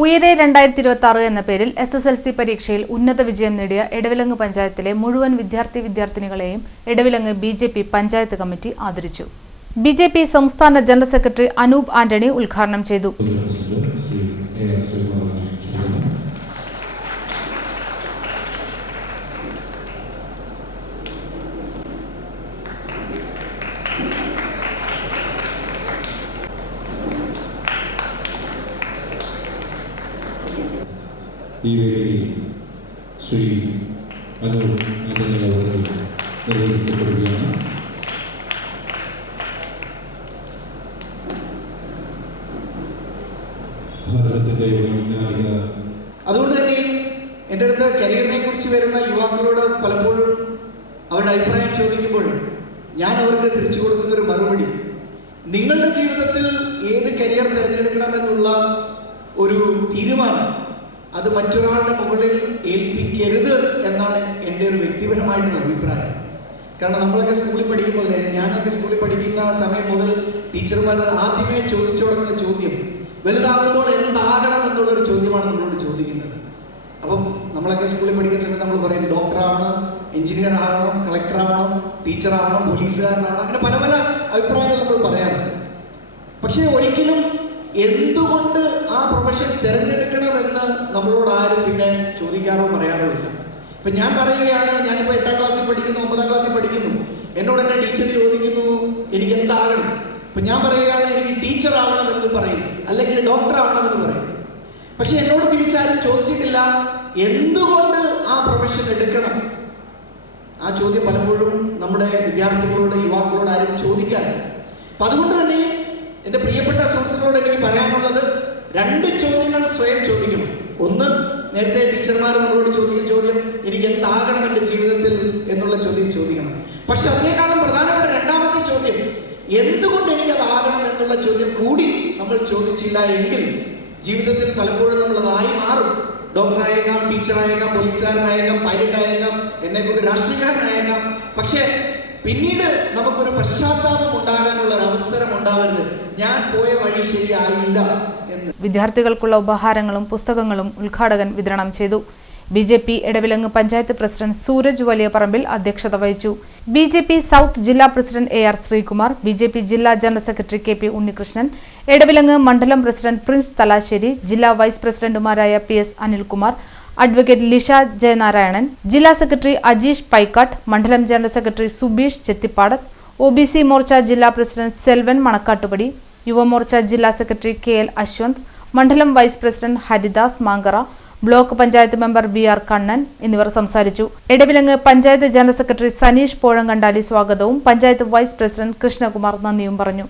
ഉയരെ 2026 എന്ന പേരിൽ SSLC പരീക്ഷയിൽ ഉന്നത വിജയം നേടിയ എടവിലങ്ങ് പഞ്ചായത്തിലെ മുഴുവൻ വിദ്യാർത്ഥിനികളെയും എടവിലങ്ങ് BJP പഞ്ചായത്ത് കമ്മിറ്റി ആദരിച്ചു. BJP സംസ്ഥാന ജനറൽ സെക്രട്ടറി അനൂപ് ആന്റണി ഉദ്ഘാടനം ചെയ്തു. ഈ വേദിയിൽ ശ്രീ അനൂപ് ആന്റണി അവർ നിർവഹിക്കപ്പെടുകയാണ്. ഭാരതത്തിന്റെ വൈജ്ഞാനിക അതുകൊണ്ട് തന്നെ എൻ്റെ അടുത്ത് കരിയറിനെ കുറിച്ച് വരുന്ന യുവാക്കളോട് പലപ്പോഴും അവരുടെ അഭിപ്രായം ചോദിക്കുമ്പോൾ ഞാൻ അവർക്ക് തിരിച്ചു കൊടുക്കുന്നൊരു മറുപടി, നിങ്ങളുടെ ജീവിതത്തിൽ ഏത് കരിയർ തിരഞ്ഞെടുക്കണമെന്നുള്ള ഒരു തീരുമാനം അത് മറ്റൊരാളുടെ മുകളിൽ ഏൽപ്പിക്കരുത് എന്നാണ് എൻ്റെ ഒരു വ്യക്തിപരമായിട്ടുള്ള അഭിപ്രായം. കാരണം നമ്മളൊക്കെ സ്കൂളിൽ പഠിക്കുമ്പോൾ, ഞാനൊക്കെ സ്കൂളിൽ പഠിക്കുന്ന സമയം മുതൽ ടീച്ചർമാർ ആദ്യമേ ചോദിച്ചു തുടങ്ങുന്ന ചോദ്യം വലുതാകുമ്പോൾ എന്താകണം എന്നുള്ളൊരു ചോദ്യമാണ് നമ്മളോട് ചോദിക്കുന്നത്. അപ്പം നമ്മളൊക്കെ സ്കൂളിൽ പഠിക്കുന്ന സമയത്ത് നമ്മൾ പറയും ഡോക്ടറാവണം, എഞ്ചിനീയർ ആവണം, കളക്ടറാവണം, ടീച്ചറാവണം, പോലീസുകാരനാവണം, അങ്ങനെ പല പല അഭിപ്രായങ്ങൾ നമ്മൾ പറയാറുണ്ട്. പക്ഷേ ഒരിക്കലും എന്തുകൊണ്ട് ആ പ്രൊഫഷൻ തിരഞ്ഞെടുക്കണമെന്ന് നമ്മളോട് ആരും പിന്നെ ചോദിക്കാറോ പറയാറോ ഇല്ല. ഇപ്പം ഞാൻ പറയുകയാണ്, ഞാനിപ്പോൾ 8ാം ക്ലാസ്സിൽ പഠിക്കുന്നു, 9ാം ക്ലാസ്സിൽ പഠിക്കുന്നു, എന്നോട് എൻ്റെ ടീച്ചർ ചോദിക്കുന്നു എനിക്ക് എന്താകണം. അപ്പം ഞാൻ പറയുകയാണ് എനിക്ക് ടീച്ചർ ആവണമെന്ന് പറയും, അല്ലെങ്കിൽ ഡോക്ടർ ആവണമെന്ന് പറയും. പക്ഷെ എന്നോട് തിരിച്ചാരും ചോദിച്ചിട്ടില്ല എന്തുകൊണ്ട് ആ പ്രൊഫഷൻ എടുക്കണം. ആ ചോദ്യം പലപ്പോഴും നമ്മുടെ വിദ്യാർത്ഥികളോട്, യുവാക്കളോട് ആരും ചോദിക്കാറില്ല. അപ്പം അതുകൊണ്ട് തന്നെ എൻ്റെ പ്രിയപ്പെട്ട സുഹൃത്തുക്കളോട് എനിക്ക് പറയാനുള്ളത് 2 ചോദ്യങ്ങൾ സ്വയം ചോദിക്കണം. ഒന്ന്, നേരത്തെ ടീച്ചർമാർ നമ്മളോട് ചോദിക്കുന്ന ചോദ്യം എനിക്ക് എന്താകണം എൻ്റെ ജീവിതത്തിൽ എന്നുള്ള ചോദ്യം ചോദിക്കണം. പക്ഷെ അതിനേക്കാളും പ്രധാനപ്പെട്ട 2ാമത്തെ ചോദ്യം എന്തുകൊണ്ട് എനിക്കതാകണം എന്നുള്ള ചോദ്യം കൂടി നമ്മൾ ചോദിച്ചില്ല എങ്കിൽ ജീവിതത്തിൽ പലപ്പോഴും നമ്മളതായി മാറും. ഡോക്ടറായേക്കാം, ടീച്ചറായേക്കാം, പോലീസുകാരനായേക്കാം, പൈലറ്റായേക്കാം, എന്നെക്കൊണ്ട് രാഷ്ട്രീയക്കാരനായേക്കാം. പക്ഷേ പിന്നീട് നമുക്കൊരു പശ്ചാത്താപം ഉണ്ടാകാനുള്ള ഒരു അവസരം ഉണ്ടാവരുത്, ഞാൻ പോയ വഴി ശരിയായില്ല എന്ന്. വിദ്യാർത്ഥികൾക്കുള്ള ഉപഹാരങ്ങളും പുസ്തകങ്ങളും ഉദ്ഘാടകൻ വിതരണം ചെയ്തു. BJP എടവിലങ്ങ് പഞ്ചായത്ത് പ്രസിഡന്റ് സൂരജ് വലിയപറമ്പിൽ അധ്യക്ഷത വഹിച്ചു. BJP സൗത്ത് ജില്ലാ പ്രസിഡന്റ് AR ശ്രീകുമാർ, BJP ജില്ലാ general secretary KP Unnikrishnan, Edavilangu മണ്ഡലം പ്രസിഡന്റ് പ്രിൻസ് തലാശ്ശേരി, ജില്ലാ വൈസ് പ്രസിഡന്റുമാരായ PS അനിൽകുമാർ, അഡ്വക്കേറ്റ് ലിഷ ജയനാരായണൻ, ജില്ലാ സെക്രട്ടറി അജീഷ് പൈക്കാട്ട്, മണ്ഡലം general secretary Subeesh Chethippadath, OBC Morcha ജില്ലാ പ്രസിഡന്റ് സെൽവൻ മണക്കാട്ടുപടി, യുവമോർച്ച ജില്ലാ സെക്രട്ടറി KL അശ്വന്ത്, മണ്ഡലം vice president Haridas Mankara, block panchayat member BR Kannan എന്നിവർ സംസാരിച്ചു. എടവിലങ്ങ് പഞ്ചായത്ത് ജനറൽ സെക്രട്ടറി സനീഷ് പോഴങ്കണ്ടാലി സ്വാഗതവും പഞ്ചായത്ത് വൈസ് പ്രസിഡന്റ് കൃഷ്ണകുമാർ നന്ദിയും പറഞ്ഞു.